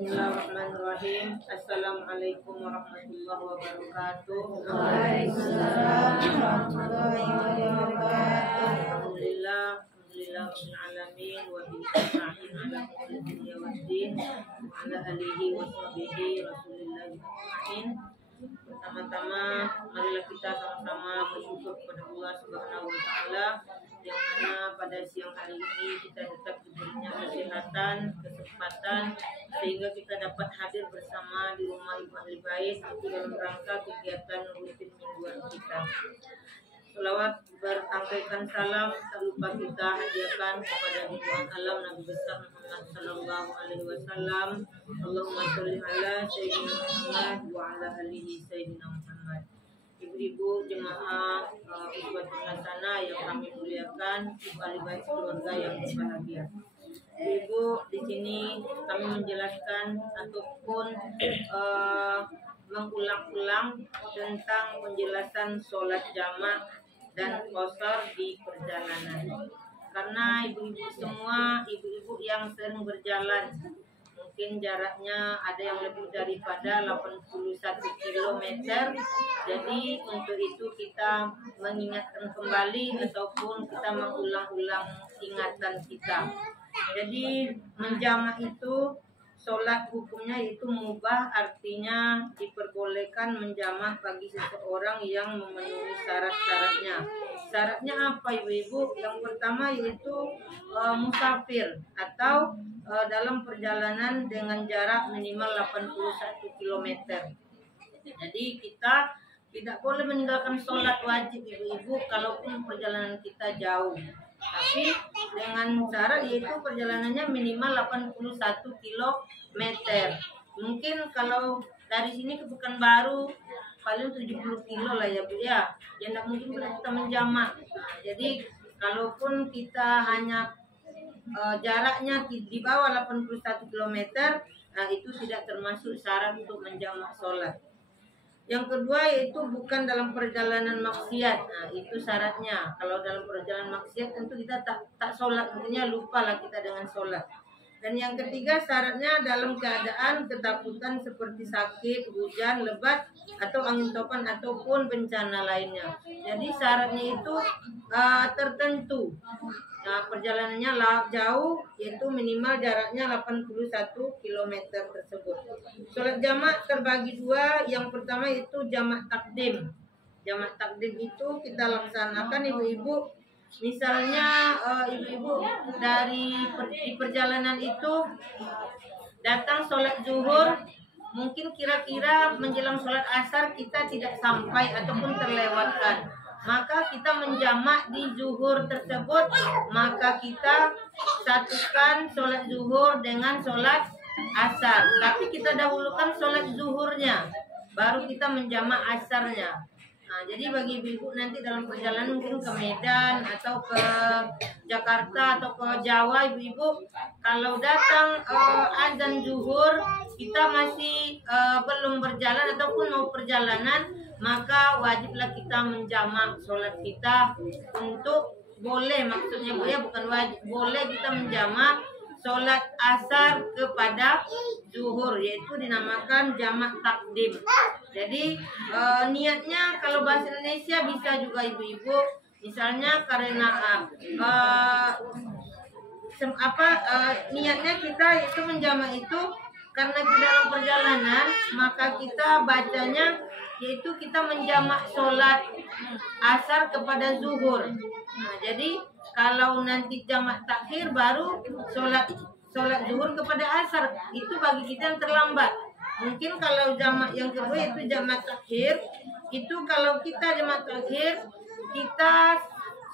Bismillahirrahmanirrahim. Assalamualaikum warahmatullahi wabarakatuh. Waalaikumsalam warahmatullahi wabarakatuh. Alhamdulillah, rabbil alamin wa bihi nasta'in ala umuri dunya waddin wa ala alihi wa sahbihi rasulillah ajma'in. Pertama-tama marilah kita sama-sama bersyukur kepada Allah Subhanahu wa taala yang mana pada siang hari ini kita tetap diberinya kesehatan, kesempatan sehingga kita dapat hadir bersama di rumah ibu ahli bait itu dalam rangka kegiatan rutin mingguan kita. Selawat berangkaikan salam tak lupa kita hadiahkan kepada junjungan alam Nabi besar Muhammad sallallahu alaihi wasallam. Allahumma sholli ala sayyidina Muhammad wa ala alihi sayyidina Muhammad. Ibu-ibu jemaah uswatun hasanah yang kami muliakan, ibu ahli bait keluarga yang berbahagia. Ibu, di sini kami menjelaskan ataupun mengulang-ulang tentang penjelasan sholat jamak dan qashar di perjalanan. Karena ibu-ibu semua, ibu-ibu yang sering berjalan, mungkin jaraknya ada yang lebih daripada 81 km. Jadi untuk itu kita mengingatkan kembali ataupun kita mengulang-ulang ingatan kita. Jadi menjamak itu sholat hukumnya itu mubah, artinya diperbolehkan menjamak bagi seseorang yang memenuhi syarat-syaratnya. Syaratnya apa ibu-ibu? Yang pertama yaitu musafir atau dalam perjalanan dengan jarak minimal 81 km. Jadi kita tidak boleh meninggalkan sholat wajib ibu-ibu kalaupun perjalanan kita jauh. Tapi dengan syarat yaitu perjalanannya minimal 81 km. Mungkin kalau dari sini ke Pekanbaru paling 70 kilo lah ya Bu ya. Ya tidak mungkin kita menjamak. Jadi kalaupun kita hanya jaraknya di bawah 81 km, nah itu tidak termasuk syarat untuk menjamak sholat. Yang kedua yaitu bukan dalam perjalanan maksiat. Nah itu syaratnya. Kalau dalam perjalanan maksiat tentu kita tak sholat, tentunya lupalah kita dengan sholat. Dan yang ketiga syaratnya dalam keadaan ketakutan seperti sakit, hujan, lebat, atau angin topan ataupun bencana lainnya. Jadi syaratnya itu tertentu. Nah, perjalanannya jauh, yaitu minimal jaraknya 81 km tersebut. Sholat jamak terbagi dua. Yang pertama itu jamak takdim. Jamak takdim itu kita laksanakan ibu-ibu. Misalnya ibu-ibu dari perjalanan itu datang sholat zuhur, mungkin kira-kira menjelang sholat asar kita tidak sampai ataupun terlewatkan. Maka kita menjamak di zuhur tersebut, maka kita satukan sholat zuhur dengan sholat asar. Tapi kita dahulukan sholat zuhurnya, baru kita menjamak asarnya. Nah, jadi bagi ibu nanti dalam perjalanan mungkin ke Medan atau ke Jakarta atau ke Jawa, ibu-ibu kalau datang azan zuhur kita masih belum berjalan ataupun mau perjalanan, maka wajiblah kita menjamak sholat kita untuk boleh, maksudnya Bu ya, bukan wajib, boleh kita menjamak sholat asar kepada zuhur, yaitu dinamakan jamak takdim. Jadi niatnya kalau bahasa Indonesia bisa juga ibu-ibu, misalnya karena niatnya kita itu menjamak itu karena di dalam perjalanan, maka kita bacanya yaitu kita menjamak sholat asar kepada zuhur. Nah, jadi kalau nanti jamak takhir baru sholat zuhur kepada asar, itu bagi kita yang terlambat. Mungkin kalau jamak yang kedua itu jamak takhir, itu kalau kita jamak takhir kita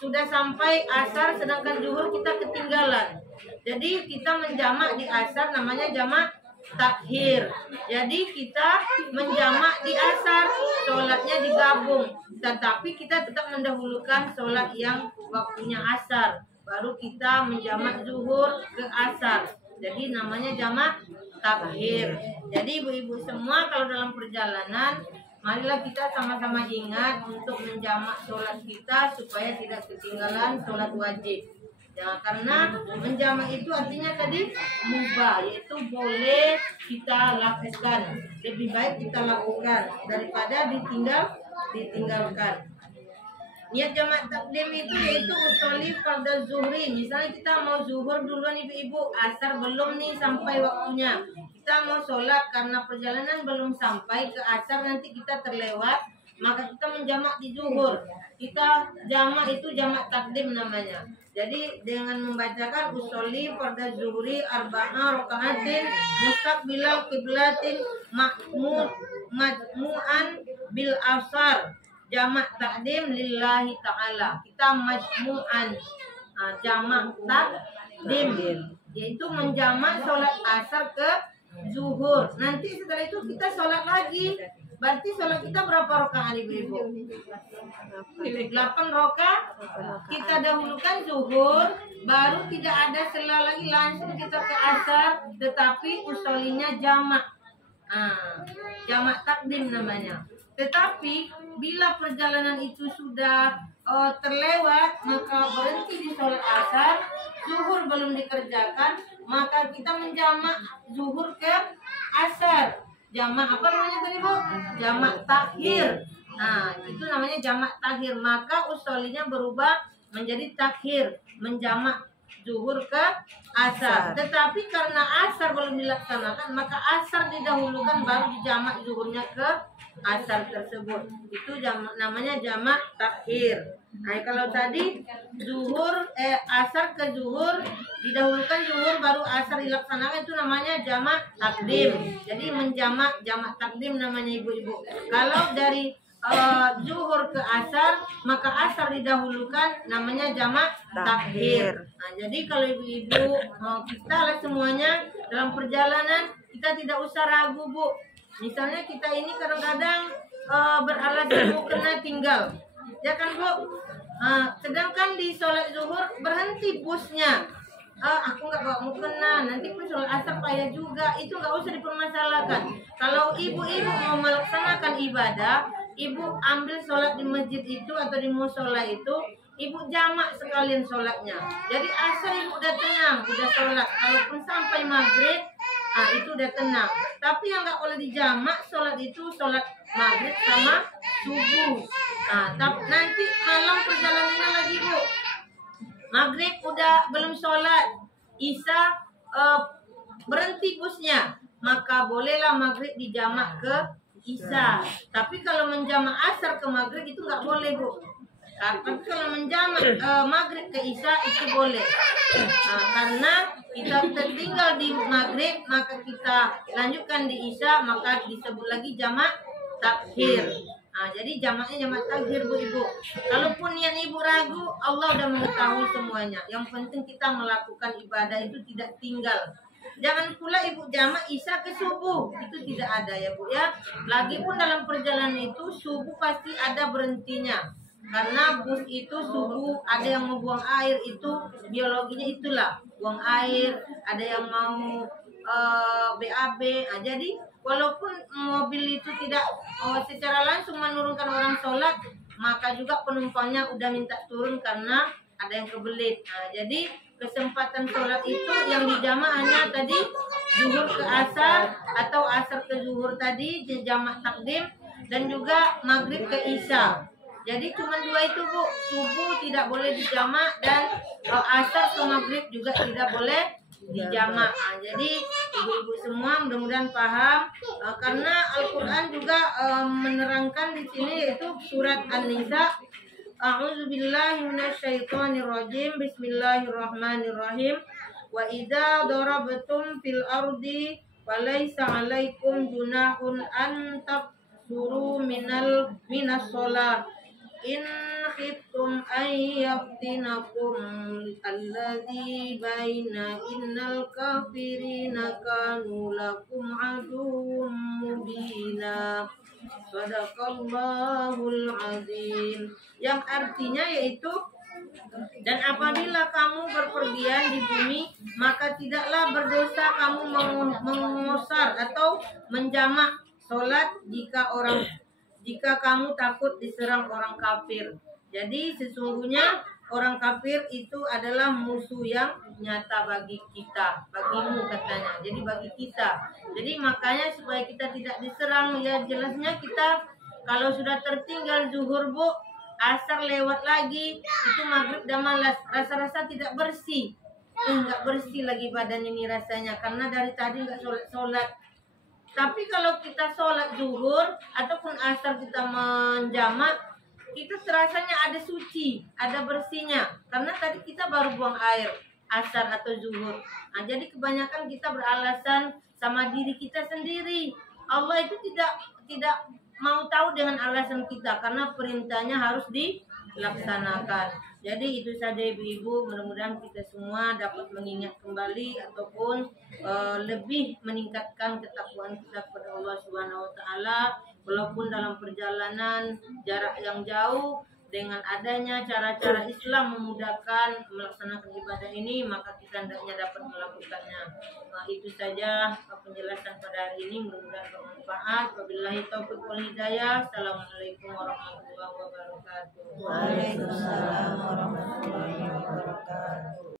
sudah sampai asar sedangkan zuhur kita ketinggalan. Jadi kita menjamak di asar namanya jamak takhir. Jadi kita menjamak di asar, sholatnya digabung, tetapi kita tetap mendahulukan sholat yang waktunya asar, baru kita menjamak zuhur ke asar. Jadi namanya jamak takhir. Jadi ibu-ibu semua kalau dalam perjalanan, marilah kita sama-sama ingat untuk menjamak sholat kita supaya tidak ketinggalan sholat wajib. Ya, karena menjamak itu artinya tadi mubah, yaitu boleh kita lakukan. Lebih baik kita lakukan daripada ditinggalkan. Niat jamak takdim itu yaitu usoli pada zuhri. Misalnya kita mau zuhur duluan ibu-ibu, asar belum nih sampai waktunya. Kita mau sholat karena perjalanan belum sampai ke asar, nanti kita terlewat, maka kita menjamak di zuhur. Kita jamak itu jamak takdim namanya. Jadi dengan membacakan usoli pada zuhri arba'a rakaatin mustaqbilal qiblatin majmu'an bil asar. Jamak takdim lillahi ta'ala. Kita majmu'an, jamak takdim, yaitu menjamak sholat asar ke zuhur. Nanti setelah itu kita sholat lagi. Berarti sholat kita berapa rakaat ibu-ibu? 8 rakaat. Kita dahulukan zuhur, baru tidak ada sela lagi, langsung kita ke asar, tetapi usolinya jamak. Jamak takdim namanya. Tetapi bila perjalanan itu sudah terlewat, maka berhenti di sholat asar, zuhur belum dikerjakan, maka kita menjamak zuhur ke asar. Jamak apa namanya tadi Bu? Jamak takhir. Nah, itu namanya jamak takhir. Maka usolinya berubah menjadi takhir, menjamak zuhur ke asar. Tetapi karena asar belum dilaksanakan, maka asar didahulukan baru dijamak zuhurnya ke asar tersebut. Itu namanya jamak takhir. Nah, kalau tadi zuhur asar ke zuhur, didahulukan zuhur baru asar dilaksanakan, itu namanya jamak takdim. Jadi menjamak jamak takdim namanya ibu-ibu. Kalau dari zuhur ke asar, maka asar didahulukan, namanya jamak takhir. Nah, jadi kalau ibu-ibu kita lah semuanya dalam perjalanan, kita tidak usah ragu Bu. Misalnya kita ini kadang-kadang beralasan mau kena tinggal, ya kan Bu? Sedangkan di sholat zuhur berhenti busnya. Aku nggak bawa mukena, nanti pun sholat asar payah juga. Itu nggak usah dipermasalahkan. Kalau ibu-ibu mau melaksanakan ibadah, ibu ambil sholat di masjid itu atau di musola itu, ibu jamak sekalian sholatnya. Jadi asar ibu udah tenang, udah sholat. Kalaupun sampai maghrib, itu udah tenang. Tapi yang nggak boleh dijamak sholat itu sholat maghrib sama subuh. Tapi nanti malam perjalanannya lagi Bu. Maghrib udah belum sholat, isya berhenti busnya, maka bolehlah maghrib dijamak ke isya. Tapi kalau menjamak asar ke maghrib itu nggak boleh Bu. Tapi kalau menjamak maghrib ke isya itu boleh. Karena kita tertinggal di maghrib, maka kita lanjutkan di isya, maka disebut lagi jamak takhir. Jadi jamaknya jamak takhir Bu Ibu. Kalaupun niat ibu ragu, Allah udah mengetahui semuanya. Yang penting kita melakukan ibadah itu tidak tinggal. Jangan pula ibu jamak isya ke subuh, itu tidak ada ya Bu ya. Lagipun dalam perjalanan itu subuh pasti ada berhentinya. Karena bus itu subuh, ada yang mau buang air, itu biologinya itulah, buang air, ada yang mau BAB. Jadi walaupun mobil itu tidak secara langsung menurunkan orang sholat, maka juga penumpangnya udah minta turun karena ada yang kebelit. Jadi kesempatan sholat itu yang dijamak hanya tadi zuhur ke asar atau asar ke zuhur tadi jamak takdim, dan juga maghrib ke isya. Jadi cuma dua itu Bu, subuh tidak boleh dijamak dan asar ke maghrib juga tidak boleh dijamak. Jadi ibu-ibu semua mudah-mudahan paham, karena Al-Qur'an juga menerangkan di sini, yaitu surat An-Nisa. A'udzubillahi minasyaitonirrajim. Bismillahirrahmanirrahim. Wa idza darabtum fil ardi walaysa 'alaikum junahun an taqsuru minas shalah in khiftum ay yaftinakum alladzi baina innal kafirina kanu lakum aduwwum mubina. Sadaqallahul azim. Yang artinya yaitu, dan apabila kamu berpergian di bumi, maka tidaklah berdosa kamu mengusar atau menjamak sholat jika kamu takut diserang orang kafir. Jadi sesungguhnya orang kafir itu adalah musuh yang nyata bagi kita, bagimu katanya. Jadi bagi kita. Jadi makanya supaya kita tidak diserang, ya jelasnya kita kalau sudah tertinggal zuhur Bu, asar lewat lagi, itu maghrib dan malas, rasa-rasa tidak bersih. Nggak bersih lagi badan ini rasanya karena dari tadi nggak sholat. Tapi kalau kita sholat zuhur ataupun asar kita menjamak, kita terasanya ada suci, ada bersihnya. Karena tadi kita baru buang air, asar atau zuhur. Nah, jadi kebanyakan kita beralasan sama diri kita sendiri. Allah itu tidak mau tahu dengan alasan kita karena perintahnya harus dilaksanakan. Jadi itu saja ibu-ibu, mudah-mudahan kita semua dapat mengingat kembali ataupun lebih meningkatkan ketakwaan kita kepada Allah Subhanahu wa taala walaupun dalam perjalanan jarak yang jauh. Dengan adanya cara-cara Islam memudahkan melaksanakan ibadah ini, maka kita hendaknya dapat melakukannya. Nah, itu saja penjelasan pada hari ini, mudah-mudahan bermanfaat. Wabillahi taufiq wal hidayah. Assalamualaikum warahmatullahi wabarakatuh. Waalaikumsalam warahmatullahi wabarakatuh.